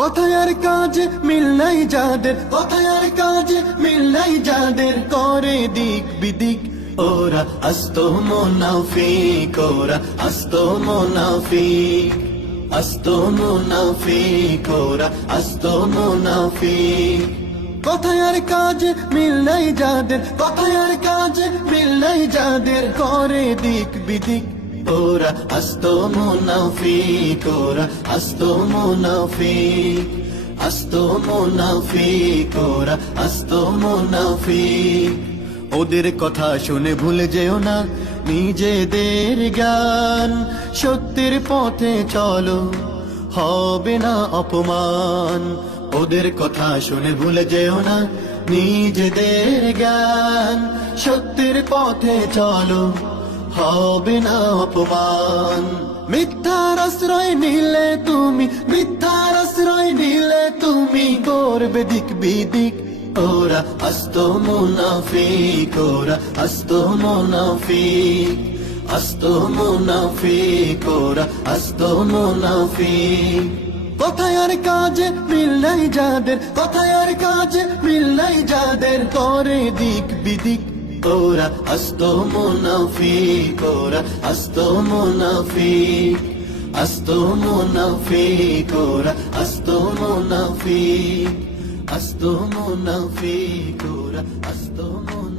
কথায় আর কাজে মিল নাই যাদের, কথায় আর কাজে মিল নাই যাদের, করে দিক বিদিক ওরা আস্ত মুনাফিক, ওরা আস্ত মুনাফিক, আস্ত মুনাফিক, ওরা আস্ত মুনাফিক। কথায় আর কাজে মিল নাই যাদের, কথায় আর কাজে মিল নাই যাদের, করে দিক বিদিক ওরা আস্ত মুনাফিক, ওরা আস্ত মুনাফিক, আস্ত মুনাফিক, ওরা আস্ত মুনাফিক। ওদের কথা শুনে ভুলে যেও না নিজেদের জ্ঞান, সত্যের পথে চলো হবে না অপমান। ওদের কথা শুনে ভুলে যেও না নিজেদের জ্ঞান, সত্যের পথে চলো হবে না অপমান। মিথ্যার আশ্রয় নিলে তুমি, মিথ্যার আশ্রয় নিলে তুমি, করবে দিক বিদিক ওরা আস্ত মুনাফিক, ওরা আস্ত মুনাফিক, আস্ত মুনাফিক, ওরা আস্ত মুনাফিক। কথায় আর কাজে মিল নাই যাদের, কথায় আর কাজে মিল নাই যাদের, করে দিক বিদিক ওরা আস্ত মুনাফিক, ওরা আস্ত মুনাফিক, আস্ত মুনাফিক, ওরা আস্ত মুনাফিক, আস্ত মুনাফিক, ওরা আস্ত মুনাফিক।